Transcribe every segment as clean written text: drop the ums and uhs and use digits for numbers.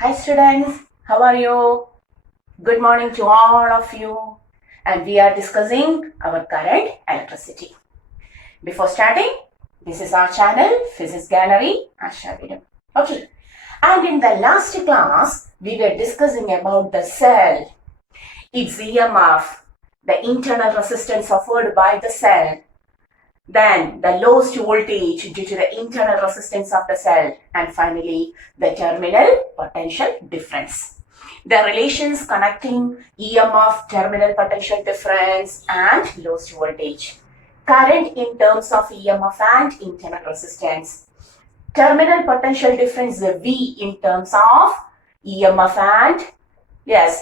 Hi students, how are you? Good morning to all of you. And we are discussing our current electricity. Before starting, this is our channel, Physics Gallery, Asha Vidam. Okay, and in the last class, we were discussing about the cell, its EMF, the internal resistance offered by the cell, then the lowest voltage due to the internal resistance of the cell, and finally the terminal potential difference. The relations connecting EMF, terminal potential difference and lowest voltage. Current in terms of EMF and internal resistance. Terminal potential difference, the V in terms of EMF and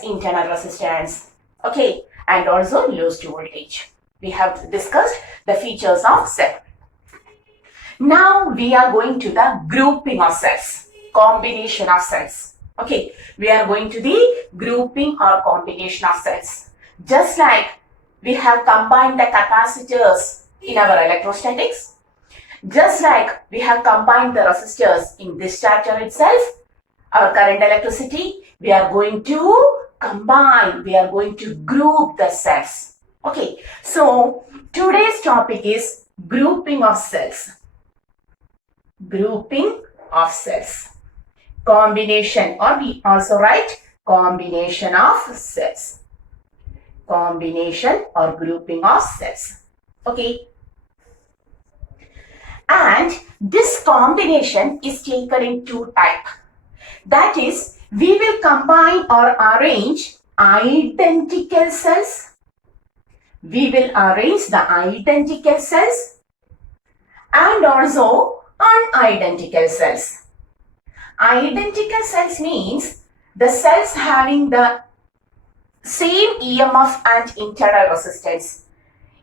internal resistance. Okay, and also lowest voltage. We have discussed the features of cell. Now we are going to the grouping of cells, combination of cells. Okay, we are going to the grouping or combination of cells. Just like we have combined the capacitors in our electrostatics, just like we have combined the resistors in this chapter itself, our current electricity, we are going to combine, we are going to group the cells. Okay, so today's topic is grouping of cells. Grouping of cells. Combination, or we also write combination of cells. Combination or grouping of cells. Okay. And this combination is taken in two types. That is, we will combine or arrange identical cells. We will arrange the identical cells and also unidentical cells. Identical cells means the cells having the same EMF and internal resistance.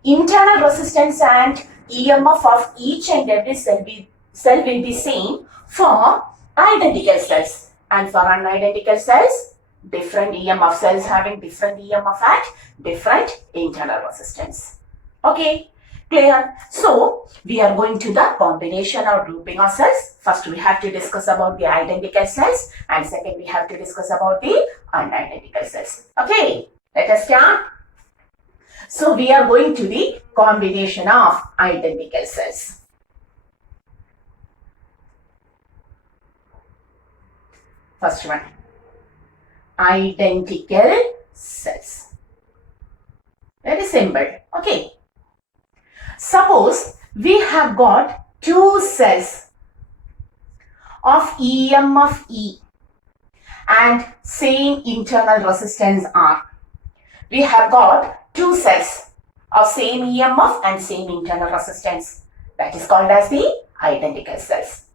Internal resistance and EMF of each and every cell will be same for identical cells, and for unidentical cells, different EMF cells having different EMF and different internal resistance. Okay, clear? So we are going to the combination or grouping of cells. First we have to discuss about the identical cells, and second we have to discuss about the unidentical cells. Okay, let us start. So we are going to the combination of identical cells. First one, identical cells. Very simple. Okay. Suppose we have got two cells of EMF E and same internal resistance R. We have got two cells of same EMF and same internal resistance. That is called as the identical cells.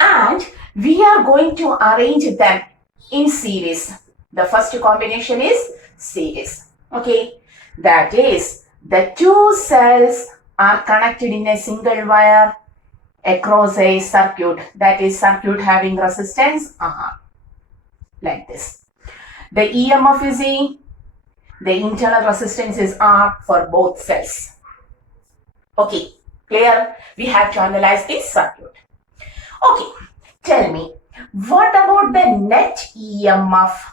And we are going to arrange them in series. The first combination is series. Okay. That is, the two cells are connected in a single wire across a circuit. That is, circuit having resistance R. Like this. The EMF is E. The internal resistance is R for both cells. Okay, clear? We have to analyze this circuit. Okay, tell me, what about the net EMF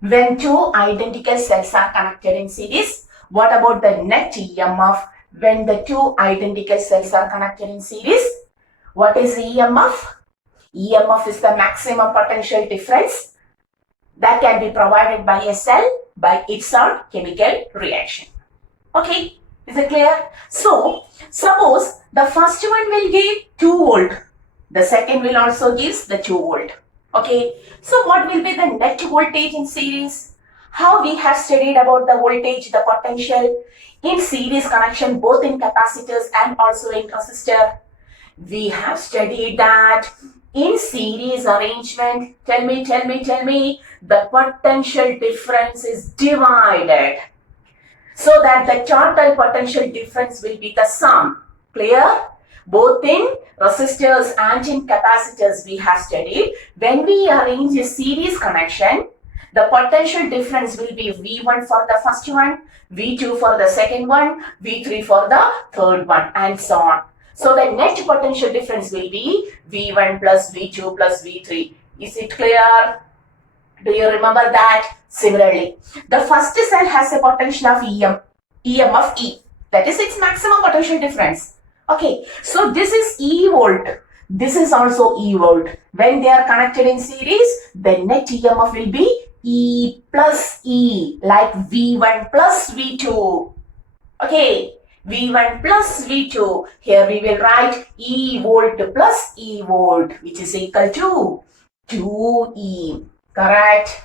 when two identical cells are connected in series? What about the net EMF when the two identical cells are connected in series? What is EMF? EMF is the maximum potential difference that can be provided by a cell by its own chemical reaction. Okay, is it clear? So, suppose the first one will give 2 volt. The second will also give the 2 volt. Okay, so what will be the net voltage in series? How we have studied about the voltage, the potential in series connection both in capacitors and also in resistor. We have studied that in series arrangement, tell me, the potential difference is divided so that the total potential difference will be the sum. Clear? Both in resistors and in capacitors we have studied. When we arrange a series connection, the potential difference will be V1 for the first one, V2 for the second one, V3 for the third one, and so on. So the net potential difference will be V1 plus V2 plus V3 Is it clear? Do you remember that? Similarly, the first cell has a potential of EM of E. That is its maximum potential difference. Okay, so this is E volt. This is also E volt. When they are connected in series, the net EMF will be E plus E, like V1 plus V2. Okay, V1 plus V2. Here we will write E volt plus E volt, which is equal to 2E. Correct?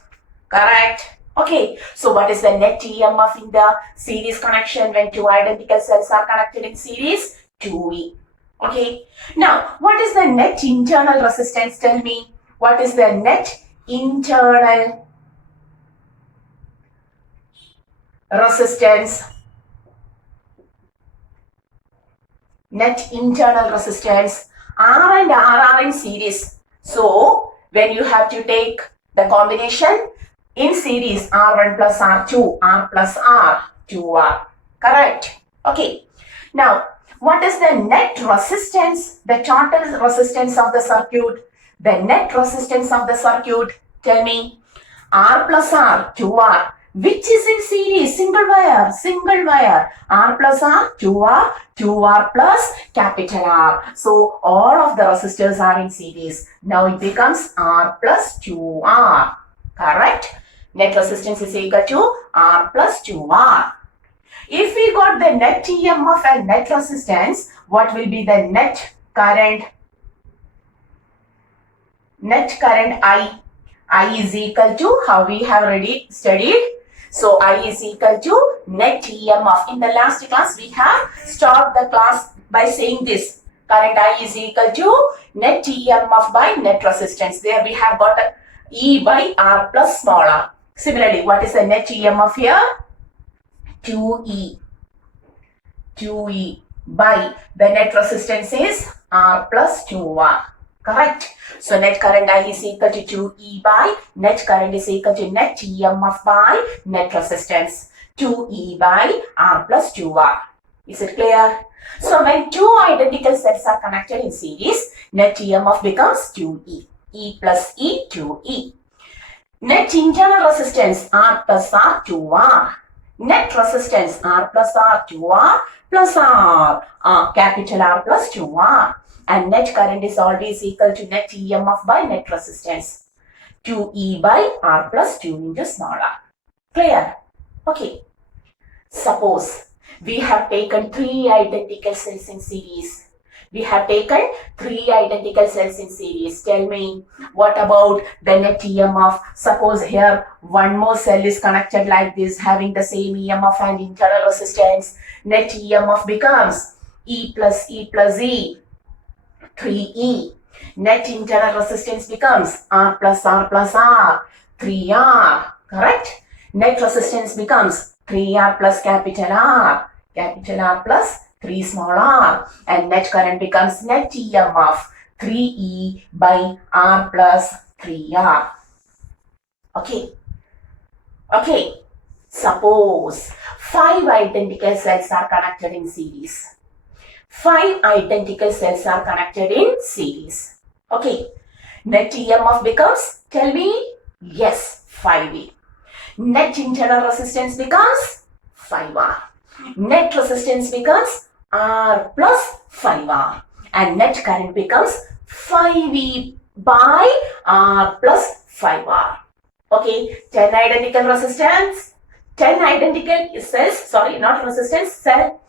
Correct? Okay, so what is the net EMF in the series connection when two identical cells are connected in series? 2E. Okay, now what is the net internal resistance? Tell me, what is the net internal resistance? Net internal resistance. R and R are in series. So, when you have to take the combination in series, R1 plus R2, R plus R, 2R. Correct? Okay. Now, what is the net resistance? The total resistance of the circuit. The net resistance of the circuit. Tell me. R plus R, 2R. Which is in series? Single wire. Single wire. R plus R, 2R. 2R plus capital R. So, all of the resistors are in series. Now, it becomes R plus 2R. Correct? Net resistance is equal to R plus 2R. If we got the net EMF and net resistance, what will be the net current? Net current I. I is equal to, how we have already studied. So, I is equal to net EMF. In the last class, we have started the class by saying this. Current I is equal to net EMF by net resistance. There we have got a E by R plus small r. Similarly, what is the net EMF here? 2E. 2E by the net resistance is R plus 2R. Correct? So, net current I is equal to 2E by net current is equal to net EMF by net resistance. 2E by R plus 2R. Is it clear? So, when two identical sets are connected in series, net EMF becomes 2E. E plus E, 2E. Net internal resistance R plus R, 2R. Net resistance R plus R, 2R plus R, capital R plus 2R. And net current is always equal to net EMF by net resistance. 2E by R plus 2 into small r. Clear? Okay. Suppose we have taken three identical cells in series. We have taken three identical cells in series. Tell me, what about the net EMF? Suppose here one more cell is connected like this, having the same EMF and internal resistance. Net EMF becomes E plus E, 3E. Net internal resistance becomes R plus R, 3R. Correct? Net resistance becomes 3R plus capital R plus 3 small r, and net current becomes net EMF 3E by R plus 3R. Okay. Okay. Suppose 5 identical cells are connected in series. 5 identical cells are connected in series. Okay. Net EMF becomes, tell me, yes, 5E. Net internal resistance becomes 5R. Net resistance becomes R plus 5R. And net current becomes 5E by R plus 5R. Okay, 10 identical resistance, 10 identical cells, sorry, not resistance, cell.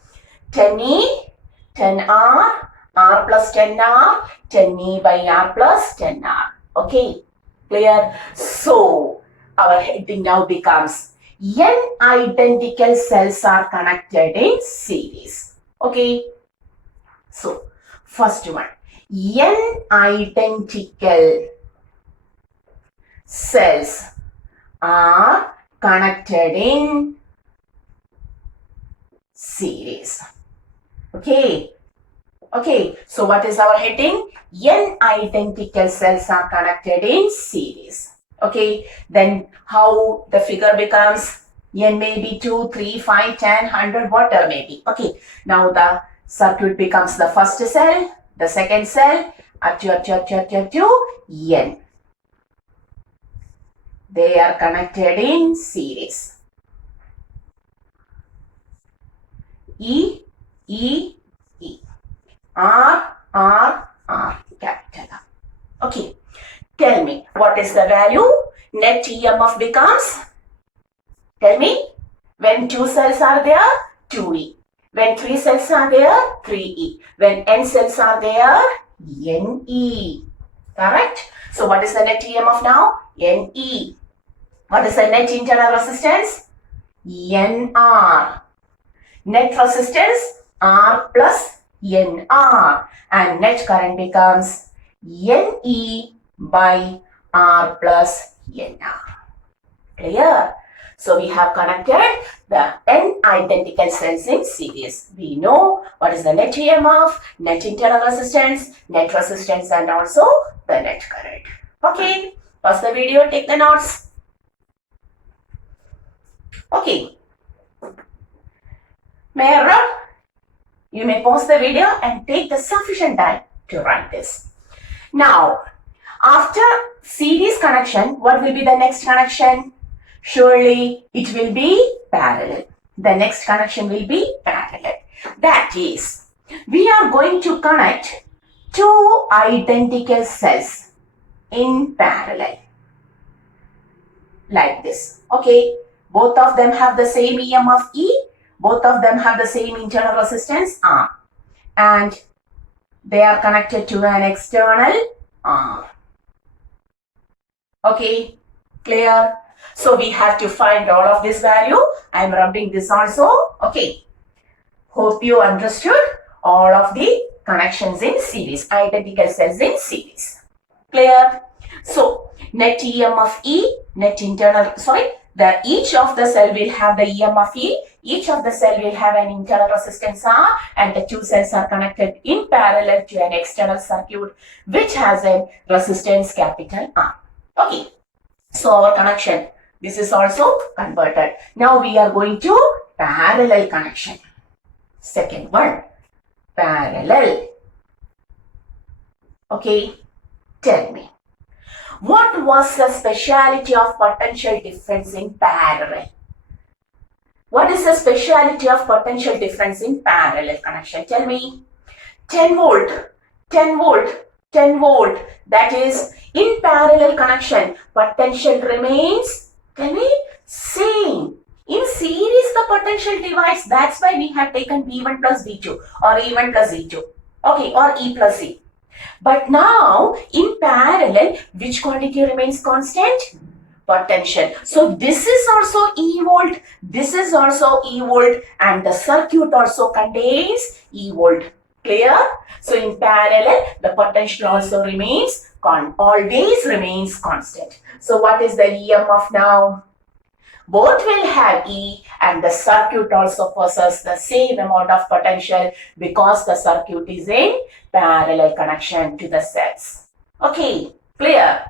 10E, 10R, R plus 10R, 10E by R plus 10R. Okay, clear? So, our heading now becomes N identical cells are connected in series. Okay, so first one, N identical cells are connected in series. Okay, okay, so what is our heading? N identical cells are connected in series. Okay, then how the figure becomes? N may be 2, 3, 5, 10, 100, whatever may be. Okay, now the circuit becomes the first cell, the second cell, up to N. They are connected in series. E, E, E. R, R, R, capital R. Okay. Tell me, what is the value? Net EMF becomes, tell me, when 2 cells are there, 2E. When 3 cells are there, 3E. When N cells are there, NE. Correct? So what is the net EMF now? NE. What is the net internal resistance? NR. Net resistance R plus NR. And net current becomes NE by R plus NR. Clear? So we have connected the N identical cells in series. We know what is the net EMF, net internal resistance, and also the net current. Okay, pause the video, take the notes. Okay. May I run? You may pause the video and take the sufficient time to write this. Now, after series connection, what will be the next connection? Surely it will be parallel. The next connection will be parallel. That is, we are going to connect two identical cells in parallel. Like this. Okay. Both of them have the same EMF E. Both of them have the same internal resistance R. And they are connected to an external R. Okay. Clear? So we have to find all of this value. I am rubbing this also. Okay. Hope you understood all of the connections in series, identical cells in series. Clear? So net EMF E, each of the cell will have the EMF E, each of the cell will have an internal resistance R, and the two cells are connected in parallel to an external circuit which has a resistance capital R. Okay. So our connection, this is also converted. Now we are going to parallel connection. Second one, parallel. Okay, tell me, what was the speciality of potential difference in parallel? What is the speciality of potential difference in parallel connection? Tell me. 10 volt, 10 volt, 10 volt. That is, in parallel connection, potential remains, tell me, same. In series, the potential divides. That's why we have taken V1 plus V2 or E1 plus E2. Okay, or E plus E. But now, in parallel, which quantity remains constant? Potential. So this is also E volt, this is also E volt, and the circuit also contains E volt. Clear? So in parallel, the potential also remains always remains constant. So what is the EMF now? Both will have E, and the circuit also possesses the same amount of potential because the circuit is in parallel connection to the cells. Okay, clear?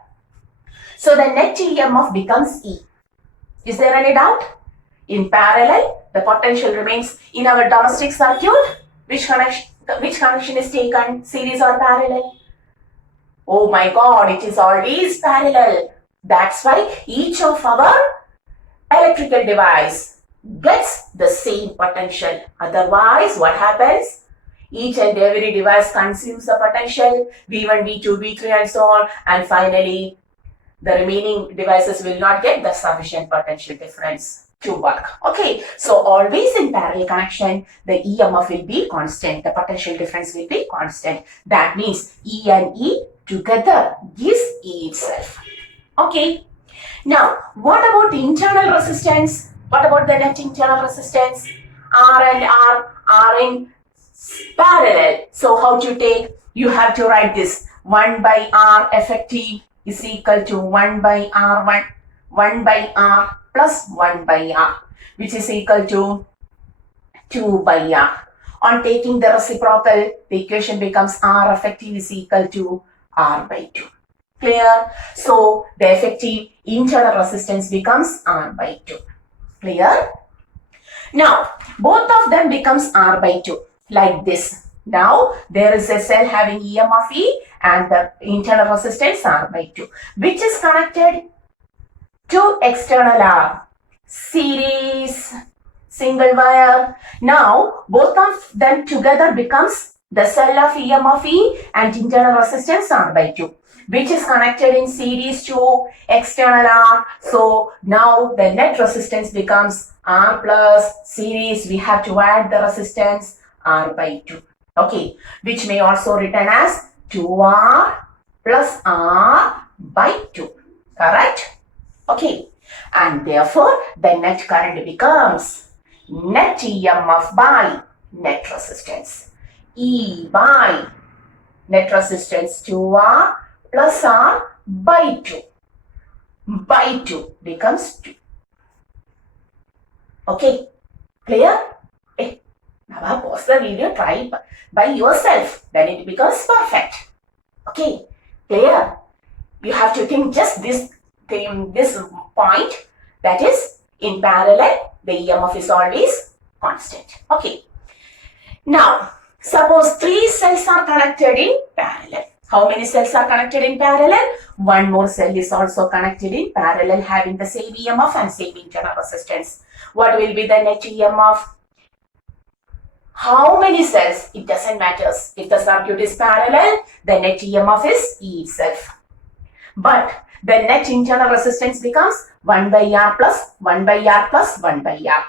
So the net EMF becomes E. Is there any doubt? In parallel, the potential remains in our domestic circuit. Which connection is taken, series or parallel? Oh my God, it is always parallel. That's why each of our electrical device gets the same potential. Otherwise, what happens? Each and every device consumes the potential, V1, V2, V3 and so on, and finally the remaining devices will not get the sufficient potential difference to work. Okay, so always in parallel connection, the EMF will be constant, the potential difference will be constant. That means E and E together gives E itself. Okay, now what about the internal resistance? What about the net internal resistance? R and R are in parallel. So how to take? You have to write this 1 by R effective is equal to 1 by R1, 1 by R plus 1 by R, which is equal to 2 by R. On taking the reciprocal, the equation becomes R effective is equal to R by 2. Clear? So the effective internal resistance becomes R by 2. Clear? Now, both of them becomes R by 2, like this. Now, there is a cell having EMF E and the internal resistance R by 2, which is connected to external are series, single wire. Now both of them together becomes the cell of EM of E and internal resistance R by 2, which is connected in series to external R. So now the net resistance becomes R plus series. We have to add the resistance R by 2. Okay, which may also written as 2R plus R by 2. Correct? Okay. And therefore, the net current becomes net EMF by net resistance. E by net resistance 2R plus R by 2. By 2 becomes 2. Okay. Clear? Now pause the video, try by yourself. Then it becomes perfect. Okay. Clear? You have to think just this point, that is in parallel the EMF is always constant. Okay. Now suppose 3 cells are connected in parallel. How many cells are connected in parallel? One more cell is also connected in parallel having the same EMF and same internal resistance. What will be the net EMF? How many cells? It doesn't matter. If the circuit is parallel, the net EMF is E itself. But the net internal resistance becomes 1 by R plus 1 by R plus 1 by R,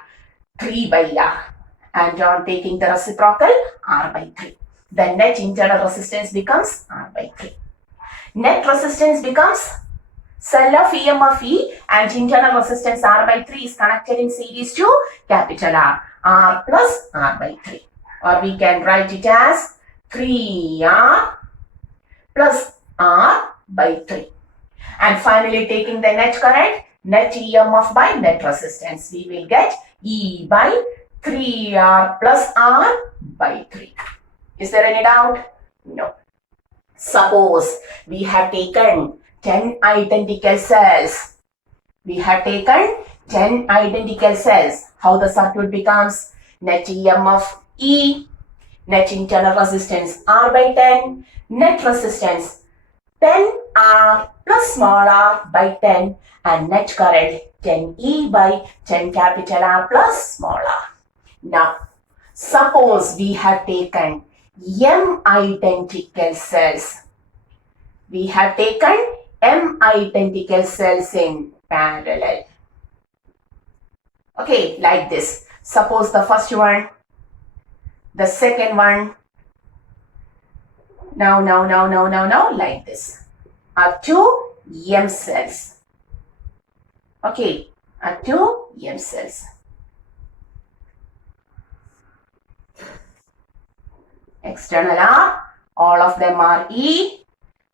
3 by R. And on taking the reciprocal, R by 3. The net internal resistance becomes R by 3. Net resistance becomes cell of EM of E and internal resistance R by 3 is connected in series to capital R plus R by 3. Or we can write it as 3R plus R by 3. And finally, taking the net current, net EMF by net resistance, we will get E by 3R plus R by 3. Is there any doubt? No. Suppose we have taken 10 identical cells. We have taken 10 identical cells. How the circuit becomes? Net EMF E, net internal resistance R by 10, net resistance 10R plus small r by 10 and net current 10E by 10 capital R plus small r. Now, suppose we have taken M identical cells. We have taken M identical cells in parallel. Okay, like this. Suppose the first one, the second one, now, like this. Are 2 M cells. Okay, are 2 M cells. External R, all of them are E,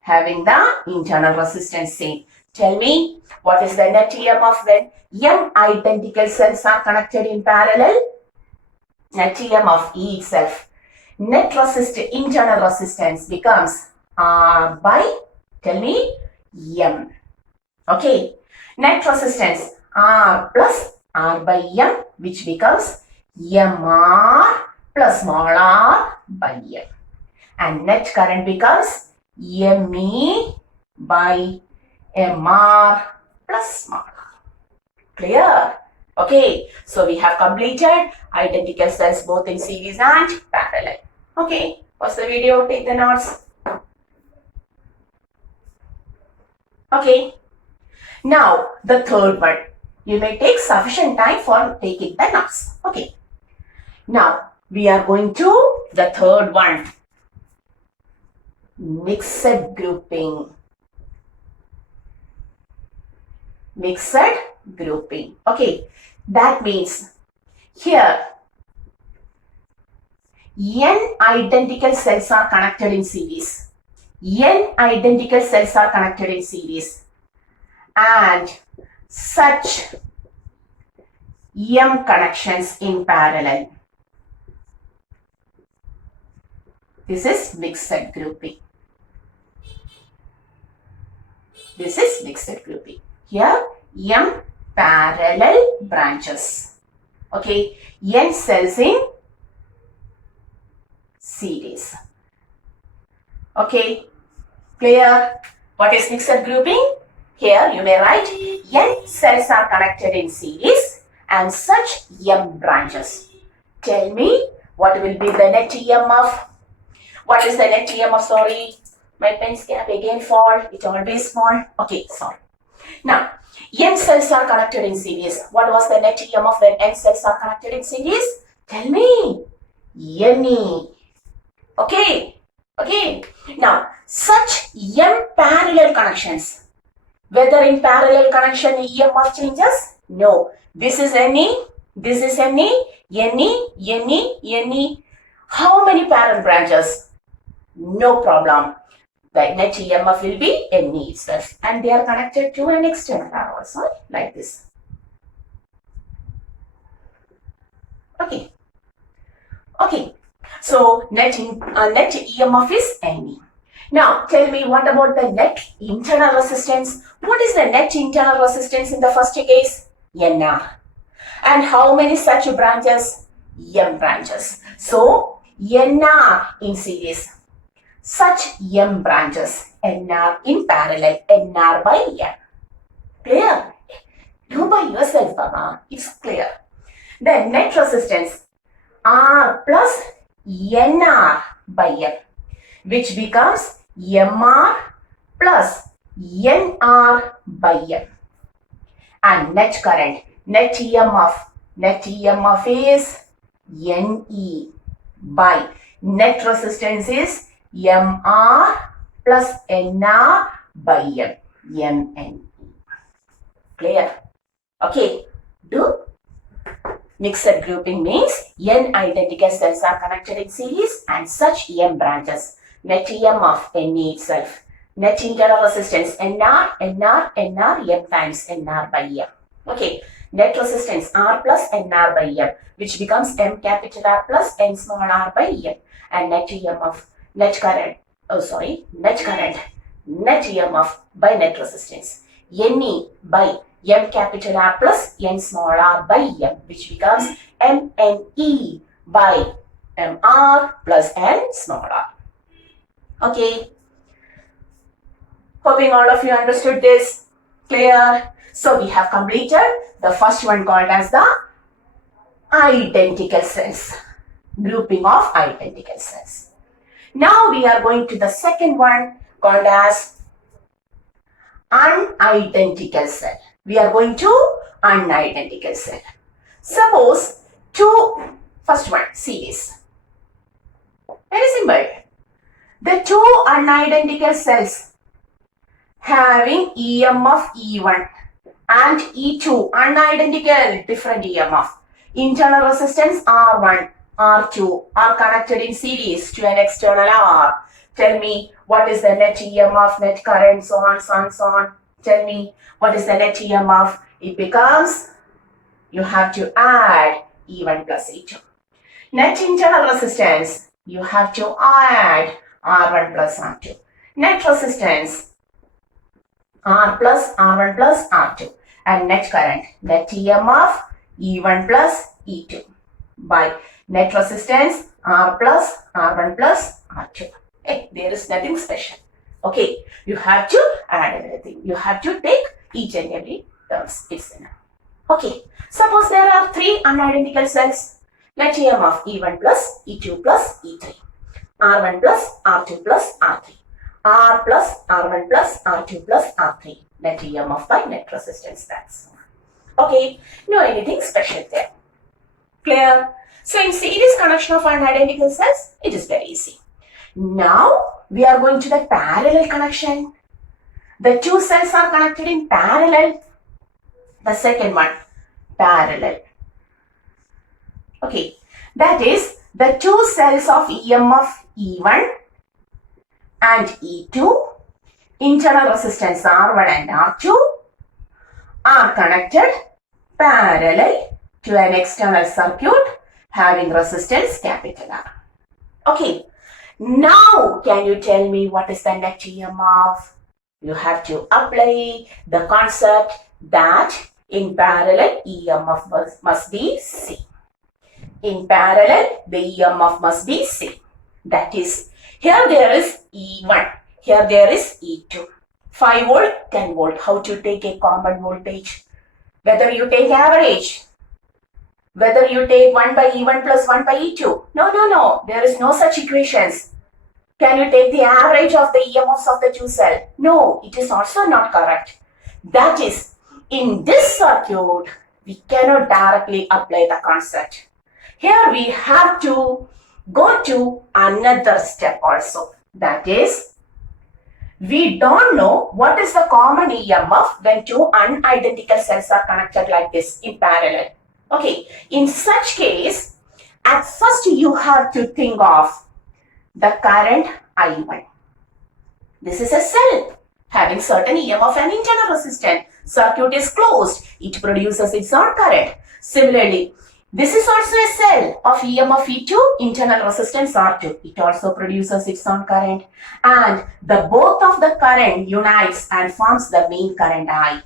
having the internal resistance same. Tell me, what is the net EMF then? M identical cells are connected in parallel. Net EMF E itself. Net internal resistance becomes R by, tell me, M. Okay. Net resistance R plus R by M, which becomes MR plus small r by M. And net current becomes ME by MR plus small r. Clear? Okay. So we have completed identical cells both in series and parallel. Okay. Pause the video, take the notes. Okay. Now the third one. You may take sufficient time for taking the notes. Okay. Now we are going to the third one. Mixed grouping. Mixed grouping. Okay. That means here N identical cells are connected in series. N identical cells are connected in series. And such M connections in parallel. This is mixed grouping. This is mixed grouping. Here M parallel branches. Okay, N cells in series. Okay, clear? What is mixed grouping? Here you may write N cells are connected in series and such M branches. Tell me what will be the net EMF? What is the net EMF? Sorry, my pen's cap again fall. It always fall. Okay, sorry. Now, N cells are connected in series. What was the net EMF when N cells are connected in series? Tell me. NE. Okay. Okay. Now, such M parallel connections. Whether in parallel connection EMF changes? No. This is NE. This is NE. NE. How many parallel branches? No problem. The net EMF will be NE itself, and they are connected to an external arm also, like this. Okay. Okay. So net EMF is NE. Now tell me, what about the net internal resistance? What is the net internal resistance in the first case? NR. And how many such branches? M branches. So NR in series. Such M branches. NR in parallel. NR by M. Clear? Do by yourself, Baba. It's clear. The net resistance R plus NR by M, which becomes MR plus NR by M. And net current, net EMF is NE by net resistance is MR plus NR by M, MNE. Clear? Okay, do. Mixed grouping means N identical cells are connected in series and such M branches. Net EMF NE itself. Net internal resistance NR M times NR by M. Okay. Net resistance R plus NR by M, which becomes M capital R plus N small r by M. And net EMF, net current, net EMF by net resistance. NE by M capital R plus N small r by M, which becomes MNE by MR plus N small r. Okay. Hoping all of you understood this. Clear? So we have completed the first one called as the identical cells. Grouping of identical cells. Now we are going to the second one called as unidentical cell. We are going to unidentical cell. Suppose first one, series. Very simple. The two unidentical cells having EMF E1 and E2, unidentical, different EMF. Internal resistance R1, R2 are connected in series to an external R. Tell me, what is the net EMF, net current, so on. Tell me, what is the net EMF? It becomes, you have to add E1 plus E2. Net internal resistance, you have to add R1 plus R2. Net resistance, R plus R1 plus R2. And net current, net EMF, E1 plus E2 by net resistance, R plus R1 plus R2. Hey, there is nothing special. Okay, you have to add everything. You have to take each and every terms. It's enough. Okay, suppose there are three unidentical cells. Net EMF E1 plus E2 plus E3. R1 plus R2 plus R3. R plus R1 plus R2 plus R3. Net EMF by net resistance. That's okay. No anything special there. Clear? So in series connection of unidentical cells, it is very easy. Now we are going to the parallel connection. The two cells are connected in parallel. The second one, parallel. Okay, that is the two cells of EMF E1 and E2, internal resistance R1 and R2 are connected parallel to an external circuit having resistance capital R. Okay, now can you tell me what is the net EMF? You have to apply the concept that in parallel EMF must be C. In parallel the EMF must be C. That is, here there is E1, here there is E2. 5 volt, 10 volt. How to take a common voltage? Whether you take average, whether you take 1 by E1 plus 1 by E2. No. There is no such equations. Can you take the average of the EMFs of the two cell? No, it is also not correct. That is, in this circuit, we cannot directly apply the concept. Here we have to go to another step also. That is, we don't know what is the common EMF when two unidentical cells are connected like this in parallel. Okay, in such case, at first you have to think of the current I1. This is a cell having certain EMF and internal resistance. Circuit is closed. It produces its own current. Similarly, this is also a cell of EMF E2, internal resistance R2. It also produces its own current. And the both of the current unites and forms the main current I.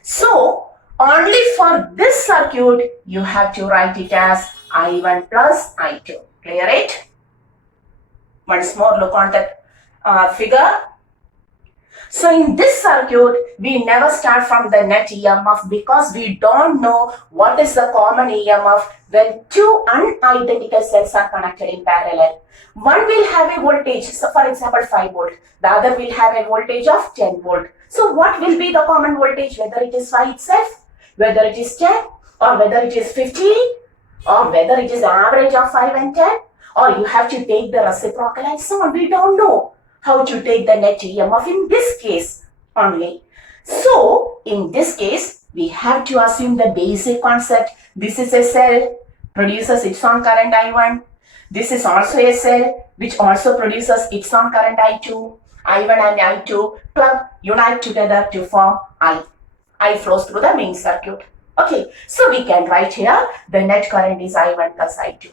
So, only for this circuit, you have to write it as I1 plus I2. Clear it? Once more, look on the figure. So in this circuit, we never start from the net EMF because we don't know what is the common EMF when two unidentical cells are connected in parallel. One will have a voltage, so for example 5 volt. The other will have a voltage of 10 volt. So what will be the common voltage, whether it is 5 itself, whether it is 10, or whether it is 50, or whether it is average of 5 and 10, or you have to take the reciprocal and so on. We don't know how to take the net EMF in this case only. So, in this case, we have to assume the basic concept. This is a cell, produces its own current I1. This is also a cell, which also produces its own current I2. I1 and I2 unite together to form I. I flows through the main circuit. Okay, so we can write here the net current is I1 plus I2.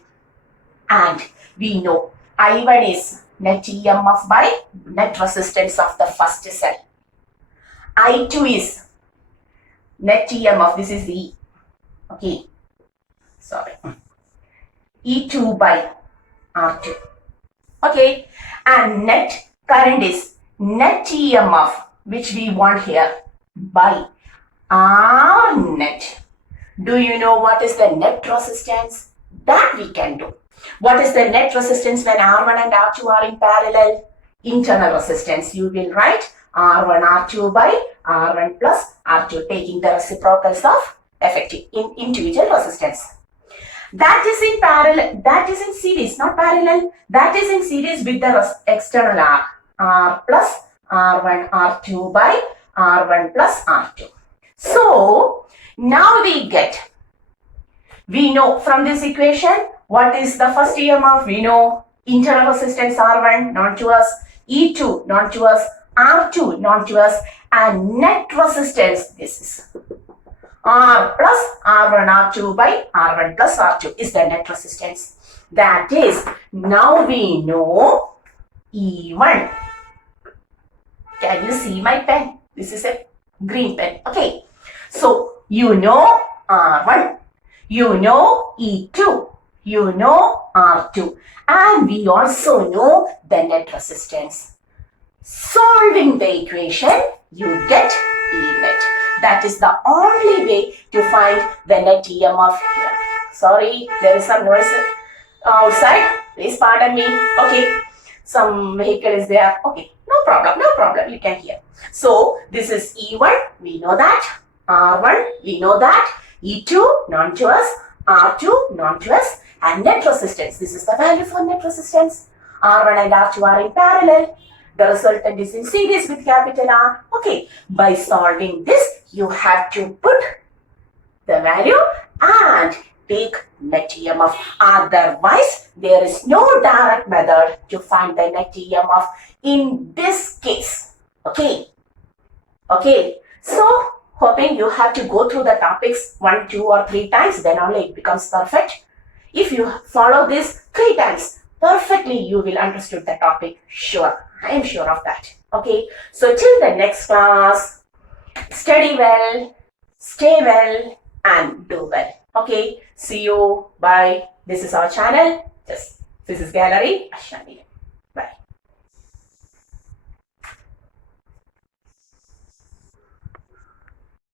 And we know I1 is net EMF by net resistance of the first cell. I2 is net EMF, this is E. Okay, sorry. E2 by R2. Okay, and net current is net EMF, which we want here, by R net. Do you know what is the net resistance? That we can do. What is the net resistance when R1 and R2 are in parallel? Internal resistance. You will write R1 R2 by R1 plus R2, taking the reciprocals of effective individual resistance. That is in parallel, that is in series, not parallel. That is in series with the external R. R plus R1 R2 by R1 plus R2. So, now we know from this equation, what is the first EMF? We know internal resistance R1, known to us, E2, known to us, R2, known to us, and net resistance, this is R plus R1 R2 by R1 plus R2 is the net resistance. That is, now we know E1. Can you see my pen? This is a green pen. Okay. So, you know R1, you know E2, you know R2, and we also know the net resistance. Solving the equation, you get E net. That is the only way to find the net EMF here. Sorry, there is some noise outside. Please pardon me. Okay, some vehicle is there. Okay, no problem. You can hear. So, this is E1, we know that. R1, we know that. E2, known to us. R2, known to us. And net resistance. This is the value for net resistance. R1 and R2 are in parallel. The resultant is in series with capital R. Okay, by solving this, you have to put the value and take net EMF. Otherwise, there is no direct method to find the net EMF in this case. Okay. So, hoping you have to go through the topics 1, 2 or 3 times, then only it becomes perfect. If you follow this 3 times, perfectly you will understood the topic. Sure, I am sure of that. Okay, so till the next class, study well, stay well and do well. Okay, see you. Bye. This is our channel. This is Gallery Ashwani. Bye.